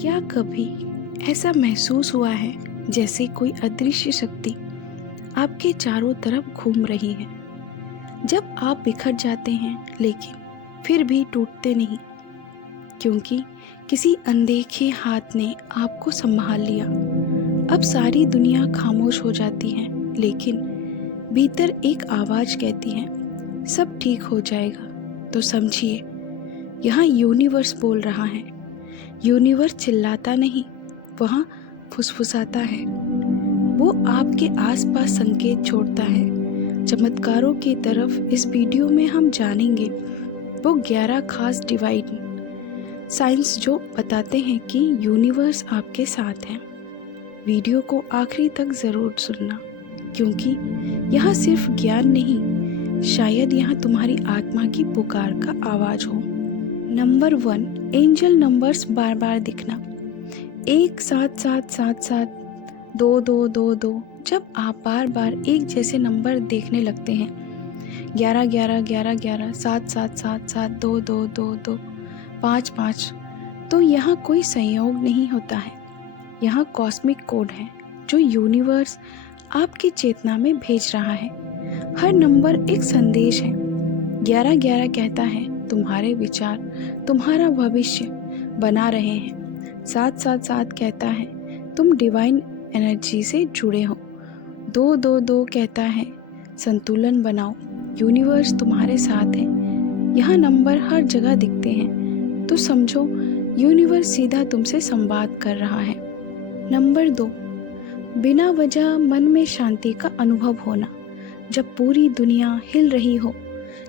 क्या कभी ऐसा महसूस हुआ है जैसे कोई अदृश्य शक्ति आपके चारों तरफ घूम रही है? जब आप बिखर जाते हैं लेकिन फिर भी टूटते नहीं, क्योंकि किसी अनदेखे हाथ ने आपको संभाल लिया। अब सारी दुनिया खामोश हो जाती है, लेकिन भीतर एक आवाज़ कहती है, सब ठीक हो जाएगा। तो समझिए, यहाँ यूनिवर्स बोल रहा है। यूनिवर्स चिल्लाता नहीं, वहाँ फुसफुसाता है। वो आपके आसपास संकेत छोड़ता है। चमत्कारों की तरफ इस वीडियो में हम जानेंगे वो 11 खास डिवाइन साइंस जो बताते हैं कि यूनिवर्स आपके साथ है। वीडियो को आखिरी तक ज़रूर सुनना, क्योंकि यहाँ सिर्फ ज्ञान नहीं, शायद यहाँ तुम्हारी आत्मा की पुकार का आवाज़ हो। नंबर 1, एंजल नंबर्स बार बार दिखना। 1 7 7 7 7 2 2 2 2। जब आप बार बार एक जैसे नंबर देखने लगते हैं, 11 11 11 11, 7 7 7 7, 2 2 2 2, 5 5, तो यहाँ कोई संयोग नहीं होता है। यहाँ कॉस्मिक कोड है जो यूनिवर्स आपकी चेतना में भेज रहा है। हर नंबर एक संदेश है। 11 11 कहता है तुम्हारे विचार तुम्हारा भविष्य बना रहे हैं। 7 7 7 कहता है तुम डिवाइन एनर्जी से जुड़े हो। 2 2 2 कहता है संतुलन बनाओ, यूनिवर्स तुम्हारे साथ है। यहाँ नंबर हर जगह दिखते हैं, तो समझो यूनिवर्स सीधा तुमसे संवाद कर रहा है। नंबर 2, बिना वजह मन में शांति का अनुभव होना। जब पूरी दुनिया हिल रही हो,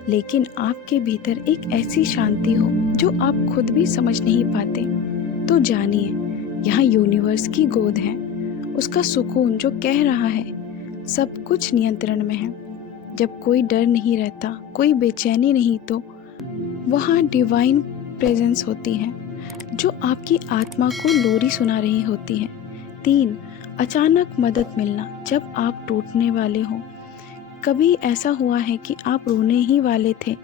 लेकिन आपके भीतर एक ऐसी शांति हो जो आप खुद भी समझ नहीं पाते, तो जानिए यहाँ यूनिवर्स की गोद है। उसका सुकून जो कह रहा है सब कुछ नियंत्रण में है। जब कोई डर नहीं रहता, कोई बेचैनी नहीं, तो वहाँ डिवाइन प्रेजेंस होती है जो आपकी आत्मा को लोरी सुना रही होती है। 3, अचानक मदद मिलना। जब आप टूटने वाले हो, कभी ऐसा हुआ है कि आप रोने ही वाले थे,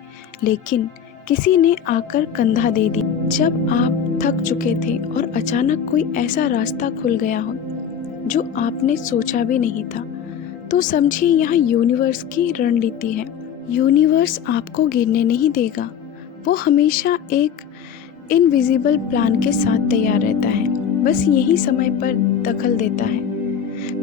लेकिन किसी ने आकर कंधा दे दी। जब आप थक चुके थे और अचानक कोई ऐसा रास्ता खुल गया हो जो आपने सोचा भी नहीं था, तो समझिए यहाँ यूनिवर्स की रणनीति है। यूनिवर्स आपको गिरने नहीं देगा, वो हमेशा एक इनविजिबल प्लान के साथ तैयार रहता है। बस यही समय पर दखल देता है।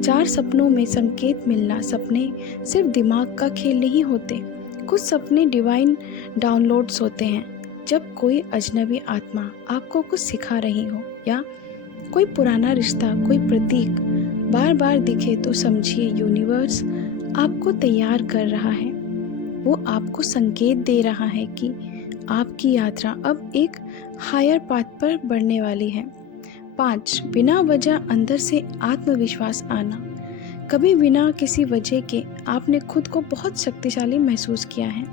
4, सपनों में संकेत मिलना। सपने सिर्फ दिमाग का खेल नहीं होते, कुछ सपने डिवाइन डाउनलोड्स होते हैं। जब कोई अजनबी आत्मा आपको कुछ सिखा रही हो या कोई पुराना रिश्ता, कोई प्रतीक बार बार दिखे, तो समझिए यूनिवर्स आपको तैयार कर रहा है। वो आपको संकेत दे रहा है कि आपकी यात्रा अब एक हायर पाथ पर बढ़ने वाली है। 5, बिना वजह अंदर से आत्मविश्वास आना। कभी बिना किसी वजह के आपने खुद को बहुत शक्तिशाली महसूस किया है,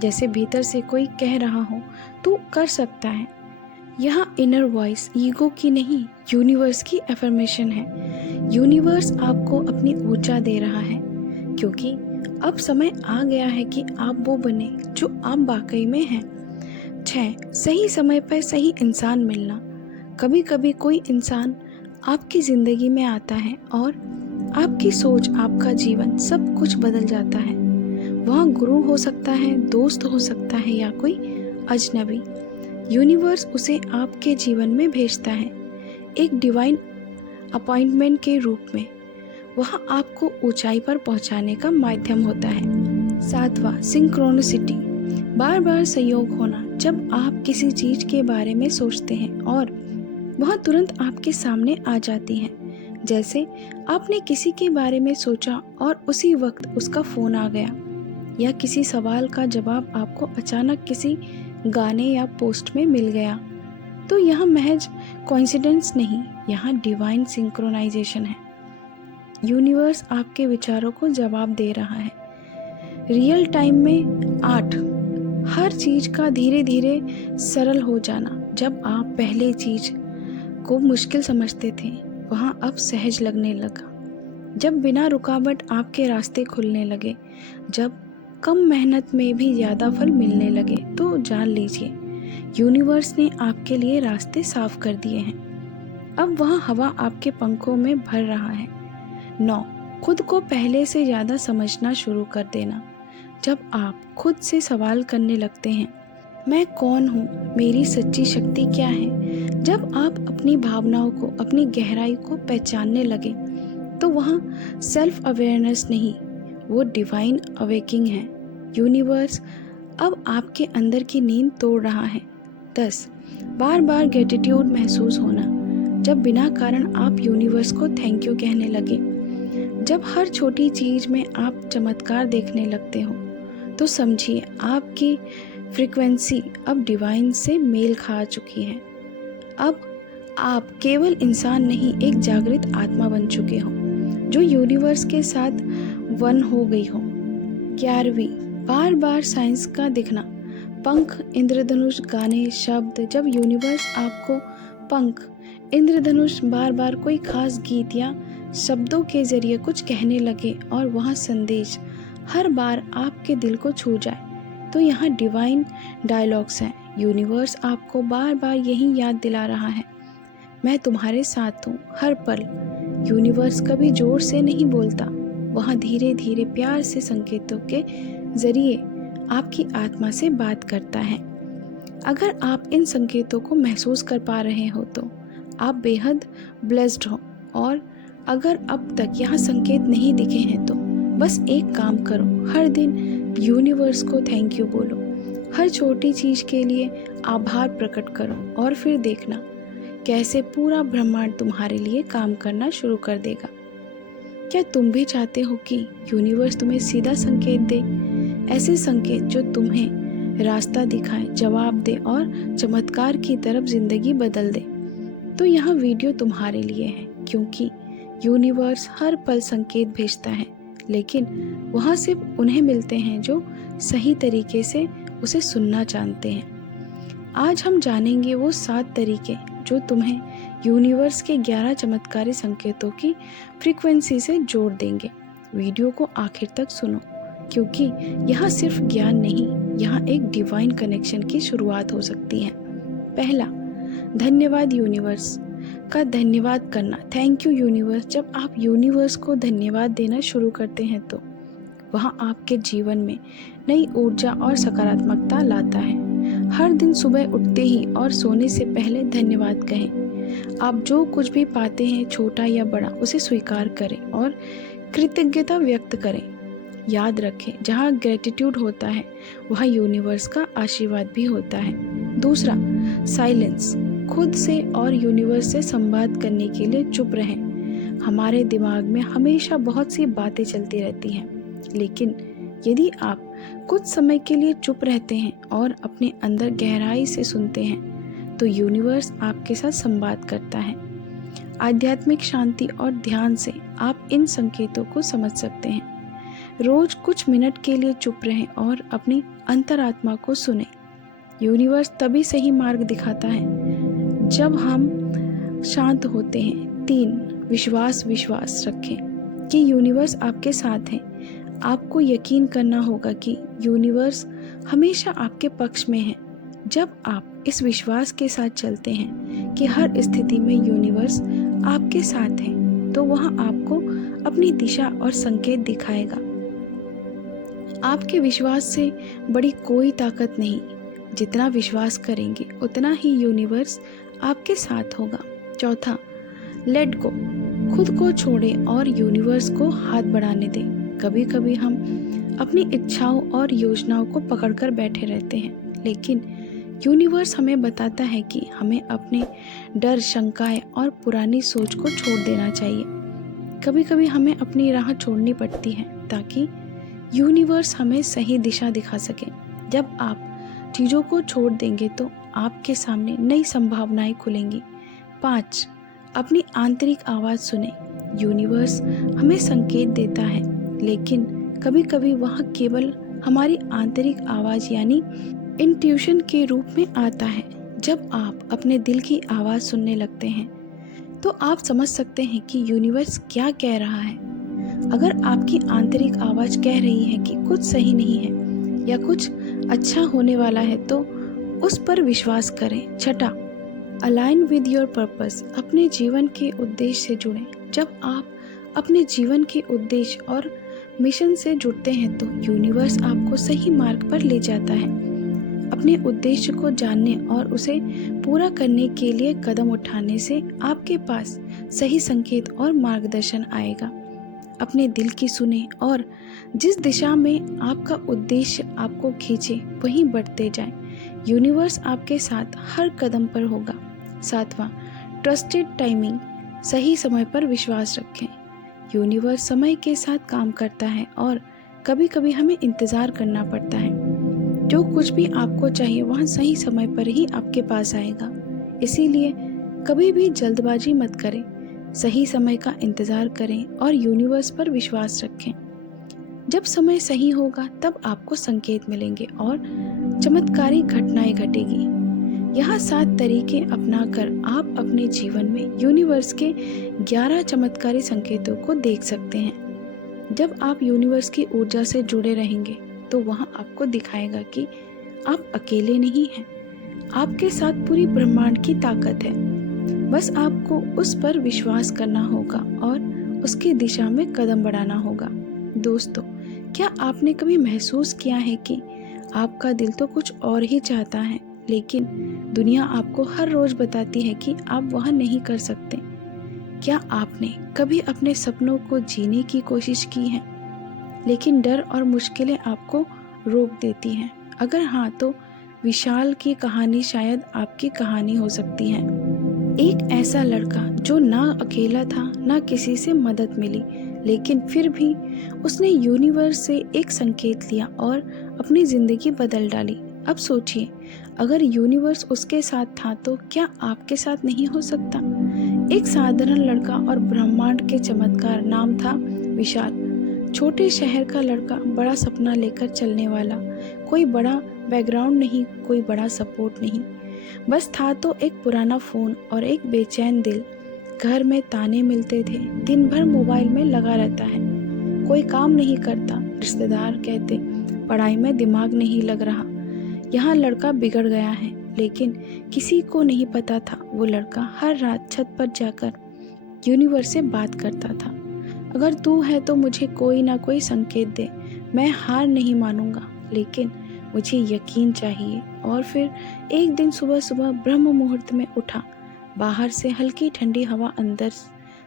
जैसे भीतर से कोई कह रहा हो तू कर सकता है। यहाँ इनर वॉइस ईगो की नहीं, यूनिवर्स की एफर्मेशन है। यूनिवर्स आपको अपनी ऊर्जा दे रहा है, क्योंकि अब समय आ गया है कि आप वो बने जो आप वाकई में हैं। 6, सही समय पर सही इंसान मिलना। कभी कभी कोई इंसान आपकी ज़िंदगी में आता है और आपकी सोच, आपका जीवन, सब कुछ बदल जाता है। वहाँ गुरु हो सकता है, दोस्त हो सकता है, या कोई अजनबी। यूनिवर्स उसे आपके जीवन में भेजता है एक डिवाइन अपॉइंटमेंट के रूप में। वहाँ आपको ऊंचाई पर पहुँचाने का माध्यम होता है। 7वां, सिंक्रोनिसिटी। बार बार संयोग होना। जब आप किसी चीज़ के बारे में सोचते हैं और वह तुरंत आपके सामने आ जाती है, जैसे आपने किसी के बारे में सोचा और उसी वक्त उसका फ़ोन आ गया, या किसी सवाल का जवाब आपको अचानक किसी गाने या पोस्ट में मिल गया। तो यह महज कोइंसिडेंस नहीं, यहाँ डिवाइन सिंक्रोनाइजेशन है। यूनिवर्स आपके विचारों को जवाब दे रहा है रियल टाइम में। 8, हर चीज़ का धीरे धीरे सरल हो जाना। जब आप पहले चीज़ को मुश्किल समझते थे, वहाँ अब सहज लगने लगा। जब बिना रुकावट आपके रास्ते खुलने लगे, जब कम मेहनत में भी ज़्यादा फल मिलने लगे, तो जान लीजिए यूनिवर्स ने आपके लिए रास्ते साफ कर दिए हैं। अब वह हवा आपके पंखों में भर रहा है। 9. खुद को पहले से ज़्यादा समझना शुरू कर देना। जब आप खुद से सवाल करने लगते हैं, मैं कौन हूँ, मेरी सच्ची शक्ति क्या है, जब आप अपनी भावनाओं को, अपनी गहराई को पहचानने लगे, तो वहाँ सेल्फ अवेयरनेस नहीं, वो डिवाइन अवेकिंग है। यूनिवर्स अब आपके अंदर की नींद तोड़ रहा है। 10. बार बार ग्रेटिट्यूड महसूस होना। जब बिना कारण आप यूनिवर्स को थैंक यू कहने लगे, जब हर छोटी चीज़ में आप चमत्कार देखने लगते हो, तो समझिए आपकी फ्रीक्वेंसी अब डिवाइन से मेल खा चुकी है। अब आप केवल इंसान नहीं, एक जागृत आत्मा बन चुके हो जो यूनिवर्स के साथ वन हो गई हो। 11. बार बार साइंस का दिखना। पंख, इंद्रधनुष, गाने, शब्द। जब यूनिवर्स आपको पंख, इंद्रधनुष, बार बार कोई खास गीत या शब्दों के जरिए कुछ कहने लगे और वह संदेश हर बार आपके दिल को छू जाए, तो यहाँ डिवाइन डायलॉग्स हैं। यूनिवर्स आपको बार बार यही याद दिला रहा है, मैं तुम्हारे साथ हूँ हर पल। यूनिवर्स कभी जोर से नहीं बोलता, वह धीरे धीरे प्यार से संकेतों के जरिए आपकी आत्मा से बात करता है। अगर आप इन संकेतों को महसूस कर पा रहे हो तो आप बेहद ब्लेस्ड हो, और अगर अब तक यहाँ संकेत नहीं दिखे हैं तो बस एक काम करो, हर दिन यूनिवर्स को थैंक यू बोलो, हर छोटी चीज़ के लिए आभार प्रकट करो, और फिर देखना कैसे पूरा ब्रह्मांड तुम्हारे लिए काम करना शुरू कर देगा। क्या तुम भी चाहते हो कि यूनिवर्स तुम्हें सीधा संकेत दे, ऐसे संकेत जो तुम्हें रास्ता दिखाए, जवाब दे और चमत्कार की तरफ जिंदगी बदल दे? तो यह वीडियो तुम्हारे लिए है, क्योंकि यूनिवर्स हर पल संकेत भेजता है, लेकिन वह सिर्फ उन्हें मिलते हैं जो सही तरीके से उसे सुनना जानते हैं। आज हम जानेंगे वो 7 तरीके जो तुम्हें यूनिवर्स के 11 चमत्कारी संकेतों की फ्रीक्वेंसी से जोड़ देंगे। वीडियो को आखिर तक सुनो, क्योंकि यहाँ सिर्फ ज्ञान नहीं, यहाँ एक डिवाइन कनेक्शन की शुरुआत हो सकती है। पहला, धन्यवाद यूनिवर्स का धन्यवाद करना। Thank you universe. जब आप यूनिवर्स को धन्यवाद देना शुरू करते हैं तो वह आपके जीवन में नई ऊर्जा और सकारात्मकता लाता है। हर दिन सुबह उठते ही और सोने से पहले धन्यवाद कहें। आप जो कुछ भी पाते हैं, छोटा या बड़ा, उसे स्वीकार करें और कृतज्ञता व्यक्त करें। याद रखें, जहाँ ग्रेटिट्यूड होता है वहाँ यूनिवर्स का आशीर्वाद भी होता है। दूसरा, साइलेंस। खुद से और यूनिवर्स से संवाद करने के लिए चुप रहें। हमारे दिमाग में हमेशा बहुत सी बातें चलती रहती हैं, लेकिन यदि आप कुछ समय के लिए चुप रहते हैं और अपने अंदर गहराई से सुनते हैं, तो यूनिवर्स आपके साथ संवाद करता है। आध्यात्मिक शांति और ध्यान से आप इन संकेतों को समझ सकते हैं। रोज कुछ मिनट के लिए चुप रहें और अपनी अंतरात्मा को सुने। यूनिवर्स तभी सही मार्ग दिखाता है जब हम शांत होते हैं। 3, विश्वास रखें कि यूनिवर्स आपके साथ है। आपको यकीन करना होगा कि यूनिवर्स हमेशा आपके पक्ष में है। जब आप इस विश्वास के साथ चलते हैं कि हर स्थिति में यूनिवर्स आपके साथ है, तो वह आपको अपनी दिशा और संकेत दिखाएगा। आपके विश्वास से बड़ी कोई ताकत नहीं। जितना विश्वास करेंगे उतना ही यूनिवर्स आपके साथ होगा। चौथा, लेट गो। खुद को छोड़ें और यूनिवर्स को हाथ बढ़ाने दें। कभी कभी हम अपनी इच्छाओं और योजनाओं को पकड़कर बैठे रहते हैं, लेकिन यूनिवर्स हमें बताता है कि हमें अपने डर, शंकाएं और पुरानी सोच को छोड़ देना चाहिए। कभी कभी हमें अपनी राह छोड़नी पड़ती है ताकि यूनिवर्स हमें सही दिशा दिखा सके। जब आप चीज़ों को छोड़ देंगे तो आपके सामने नई संभावनाएं खुलेंगी। 5, अपनी आंतरिक आवाज़ सुने। यूनिवर्स हमें संकेत देता है, लेकिन कभी कभी वह केवल हमारी आंतरिक आवाज़ यानी इंट्यूशन के रूप में आता है। जब आप अपने दिल की आवाज़ सुनने लगते हैं तो आप समझ सकते हैं कि यूनिवर्स क्या कह रहा है। अगर आपकी आंतरिक आवाज़ कह रही है कि कुछ सही नहीं है या कुछ अच्छा होने वाला है, तो उस पर विश्वास करें। 6, अलाइन विद योर पर्पस, अपने जीवन के उद्देश्य से जुड़ें। जब आप अपने जीवन के उद्देश्य और मिशन से जुड़ते हैं तो यूनिवर्स आपको सही मार्ग पर ले जाता है। अपने उद्देश्य को जानने और उसे पूरा करने के लिए कदम उठाने से आपके पास सही संकेत और मार्गदर्शन आएगा। अपने दिल की सुने और जिस दिशा में आपका उद्देश्य आपको खींचे वहीं बढ़ते जाएं। यूनिवर्स आपके साथ हर कदम पर होगा। 7वां, ट्रस्टेड टाइमिंग, सही समय पर विश्वास रखें। यूनिवर्स समय के साथ काम करता है और कभी कभी हमें इंतज़ार करना पड़ता है। जो कुछ भी आपको चाहिए वह सही समय पर ही आपके पास आएगा। इसीलिए कभी भी जल्दबाजी मत करें, सही समय का इंतज़ार करें और यूनिवर्स पर विश्वास रखें। जब समय सही होगा तब आपको संकेत मिलेंगे और चमत्कारी घटनाएं घटेगी। यहाँ 7 तरीके अपनाकर आप अपने जीवन में यूनिवर्स के 11 चमत्कारी संकेतों को देख सकते हैं। जब आप यूनिवर्स की ऊर्जा से जुड़े रहेंगे तो वह आपको दिखाएगा कि आप अकेले नहीं हैं, आपके साथ पूरी ब्रह्मांड की ताकत है। बस आपको उस पर विश्वास करना होगा और उसकी दिशा में कदम बढ़ाना होगा। दोस्तों, क्या आपने कभी महसूस किया है कि आपका दिल तो कुछ और ही चाहता है, लेकिन दुनिया आपको हर रोज बताती है कि आप वह नहीं कर सकते? क्या आपने कभी अपने सपनों को जीने की कोशिश की है, लेकिन डर और मुश्किलें आपको रोक देती हैं? अगर हाँ, तो विशाल की कहानी शायद आपकी कहानी हो सकती है। एक ऐसा लड़का जो ना अकेला था, ना किसी से मदद मिली, लेकिन फिर भी उसने यूनिवर्स से एक संकेत लिया और अपनी जिंदगी बदल डाली। अब सोचिए, अगर यूनिवर्स उसके साथ था तो क्या आपके साथ नहीं हो सकता? एक साधारण लड़का और ब्रह्मांड के चमत्कार। नाम था विशाल। छोटे शहर का लड़का, बड़ा सपना लेकर चलने वाला। कोई बड़ा बैकग्राउंड नहीं, कोई बड़ा सपोर्ट नहीं, बस था तो एक पुराना फ़ोन और एक बेचैन दिल। घर में ताने मिलते थे, दिन भर मोबाइल में लगा रहता है, कोई काम नहीं करता, रिश्तेदार कहते पढ़ाई में दिमाग नहीं लग रहा, यहाँ लड़का बिगड़ गया है। लेकिन किसी को नहीं पता था वो लड़का हर रात छत पर जाकर यूनिवर्स से बात करता था। अगर तू है तो मुझे कोई ना कोई संकेत दे, मैं हार नहीं मानूंगा, लेकिन मुझे यकीन चाहिए। और फिर एक दिन सुबह सुबह ब्रह्म मुहूर्त में उठा, बाहर से हल्की ठंडी हवा, अंदर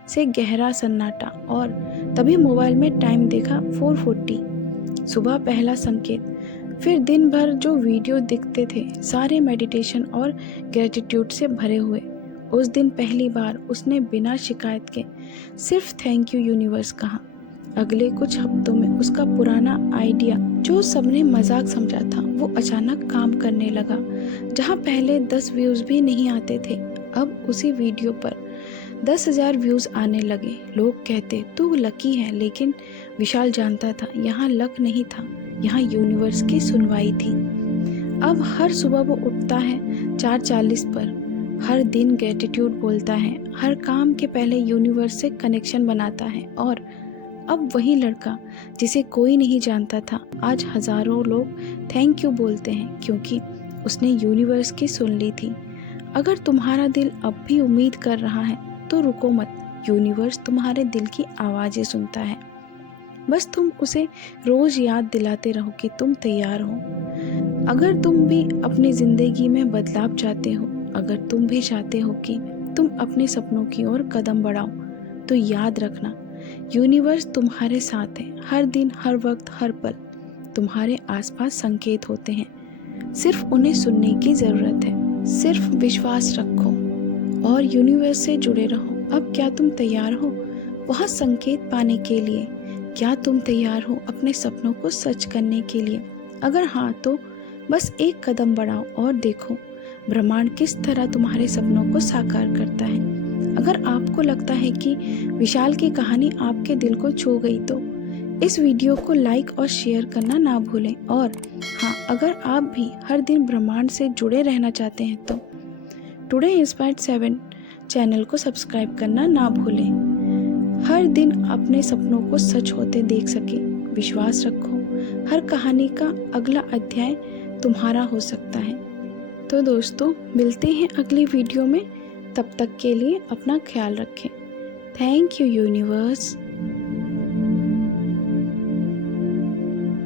से गहरा सन्नाटा, और तभी मोबाइल में टाइम देखा 4:40, सुबह पहला संकेत। फिर दिन भर जो वीडियो दिखते थे सारे मेडिटेशन और ग्रेटिट्यूड से भरे हुए। उस दिन पहली बार उसने बिना शिकायत के सिर्फ थैंक यू यूनिवर्स कहा। अगले कुछ हफ्तों में उसका पुराना आइडिया जो सबने मजाक समझा था वो अचानक काम करने लगा। जहाँ पहले 10 व्यूज भी नहीं आते थे, अब उसी वीडियो पर 10,000 व्यूज आने लगे। लोग कहते तू लकी है, लेकिन विशाल जानता था यहाँ लक नहीं था, यहाँ यूनिवर्स की सुनवाई थी। अब हर सुबह वो उठता है 4:40 पर, हर दिन ग्रेटिट्यूड बोलता है, हर काम के पहले यूनिवर्स से कनेक्शन बनाता है। और अब वही लड़का जिसे कोई नहीं जानता था, आज हजारों लोग थैंक यू बोलते हैं, क्योंकि उसने यूनिवर्स की सुन ली थी। अगर तुम्हारा दिल अब भी उम्मीद कर रहा है तो रुको मत, यूनिवर्स तुम्हारे दिल की आवाज़ें सुनता है। बस तुम उसे रोज याद दिलाते रहो कि तुम तैयार हो। अगर तुम भी अपनी जिंदगी में बदलाव चाहते हो, अगर तुम भी चाहते हो कि तुम अपने सपनों की ओर कदम बढ़ाओ, तो याद रखना यूनिवर्स तुम्हारे साथ है। हर दिन, हर वक्त, हर पल तुम्हारे आसपास संकेत होते हैं, सिर्फ उन्हें सुनने की जरूरत है। सिर्फ विश्वास रखो और यूनिवर्स से जुड़े रहो। अब क्या तुम तैयार हो वह संकेत पाने के लिए? क्या तुम तैयार हो अपने सपनों को सच करने के लिए? अगर हाँ, तो बस एक कदम बढ़ाओ और देखो ब्रह्मांड किस तरह तुम्हारे सपनों को साकार करता है। अगर आपको लगता है कि विशाल की कहानी आपके दिल को छू गई तो इस वीडियो को लाइक और शेयर करना ना भूलें। और हाँ, अगर आप भी हर दिन ब्रह्मांड से जुड़े रहना चाहते हैं तो टुडे इंस्पायर्ड 7 चैनल को सब्सक्राइब करना ना भूलें। हर दिन अपने सपनों को सच होते देख सके। विश्वास रखो, हर कहानी का अगला अध्याय तुम्हारा हो सकता है। तो दोस्तों मिलते हैं अगली वीडियो में, तब तक के लिए अपना ख्याल रखें। Thank you universe.